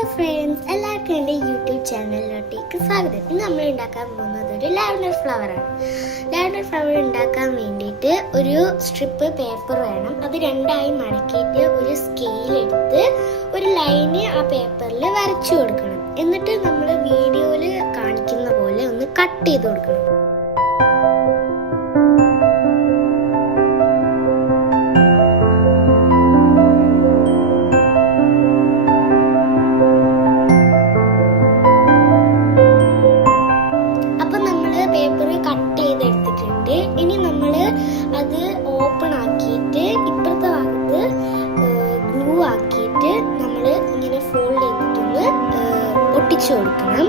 Friends, എല്ലാവർക്കും എൻ്റെ YouTube ചാനലിലോട്ടേക്ക് സ്വാഗതം. ഇന്ന് നമ്മൾ ഉണ്ടാക്കാൻ പോകുന്നത് ഒരു ലാവൻഡർ ഫ്ലവറാണ്. ലാവൻഡർ ഫ്ലവർ ഉണ്ടാക്കാൻ വേണ്ടിയിട്ട് ഒരു സ്ട്രിപ്പ് പേപ്പർ വേണം. അത് രണ്ടായി മടക്കിയിട്ട് ഒരു സ്കെയിലെടുത്ത് ഒരു ലൈന് ആ പേപ്പറിൽ വരച്ചു കൊടുക്കണം. എന്നിട്ട് നമ്മൾ വീഡിയോയിൽ കാണിക്കുന്ന പോലെ ഒന്ന് കട്ട് ചെയ്ത് കൊടുക്കണം. ഇനി നമ്മൾ അത് ഓപ്പൺ ആക്കിയിട്ട് ഇപ്പുറത്തെ ഭാഗത്ത് ഗ്ലൂ ആക്കിയിട്ട് നമ്മൾ ഇങ്ങനെ ഫോൾഡ് ചെയ്തിട്ടൊന്ന് ഒട്ടിച്ചു കൊടുക്കണം.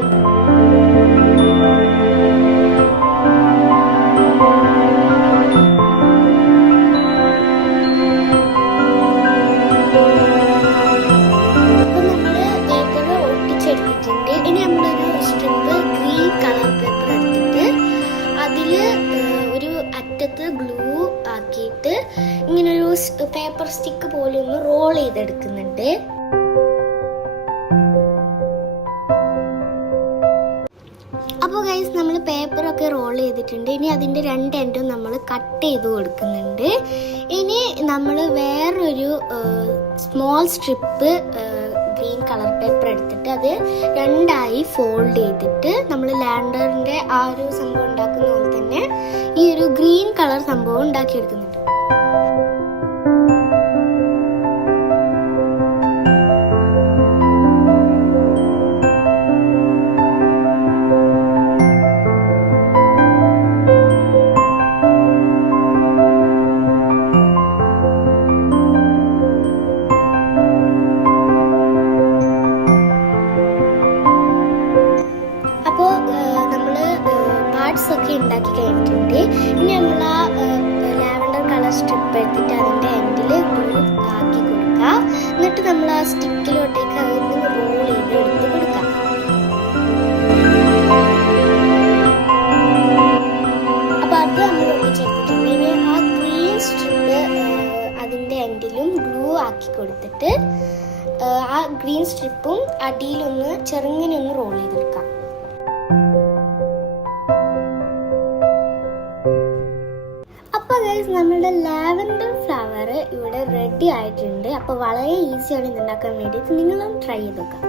അപ്പൊ നമ്മള് പേപ്പർ ഒട്ടിച്ചെടുത്തിട്ടുണ്ട്. ഇനി നമ്മളൊരു സ്ട്രിപ്പ് ഗ്രീൻ കളർ പേപ്പർ എടുത്തിട്ട് അതില് അറ്റത്ത് ഗ്ലൂ ആക്കിയിട്ട് ഇങ്ങനൊരു പേപ്പർ സ്റ്റിക്ക് പോലെ ഒന്ന് റോൾ ചെയ്തെടുക്കുന്നുണ്ട്. അപ്പോൾ ഗൈസ്, നമ്മൾ പേപ്പറൊക്കെ റോൾ ചെയ്തിട്ടുണ്ട്. ഇനി അതിൻ്റെ രണ്ട് എൻഡും നമ്മൾ കട്ട് ചെയ്ത് കൊടുക്കുന്നുണ്ട്. ഇനി നമ്മൾ വേറൊരു small strip green colour paper എടുത്തിട്ട് അത് രണ്ടായി ഫോൾഡ് ചെയ്തിട്ട് നമ്മൾ ലാൻഡറിൻ്റെ ആ ഒരു സംഭവം ഉണ്ടാക്കുന്ന പോലെ തന്നെ ഈ ഒരു ഗ്രീൻ കളർ സംഭവം ഉണ്ടാക്കിയെടുക്കുന്നുണ്ട്. ഒക്കെ ഉണ്ടാക്കി കഴിഞ്ഞിട്ടുണ്ട്. ഇനി നമ്മൾ ആ ലാവൻഡർ കളർ സ്ട്രിപ്പ് എടുത്തിട്ട് അതിൻ്റെ എൻഡിൽ ഗ്ലൂ ആക്കി കൊടുക്കുക. എന്നിട്ട് നമ്മൾ ആ സ്റ്റിക്കിലോട്ടേക്ക് അതൊന്ന് റോൾ ചെയ്ത് എടുത്ത് കൊടുക്കാം. അപ്പോൾ അത് നമ്മൾ ഒട്ടിച്ചെടുത്തിട്ടുണ്ട്. ഇനി ആ ഗ്രീൻ സ്ട്രിപ്പ് അതിൻ്റെ എൻഡിലും ഗ്ലൂ ആക്കി കൊടുത്തിട്ട് ആ ഗ്രീൻ സ്ട്രിപ്പും അടിയിലൊന്ന് ചെറുങ്ങനെ ഒന്ന് റോൾ ചെയ്തെടുക്കാം. നമ്മുടെ ലാവൻഡർ ഫ്ലവർ ഇവിടെ റെഡി ആയിട്ടുണ്ട്. അപ്പോൾ വളരെ ഈസിയാണ് ഇത് ഉണ്ടാക്കാൻ വേണ്ടിയിട്ട് നിങ്ങളും ട്രൈ ചെയ്ത് നോക്കാം.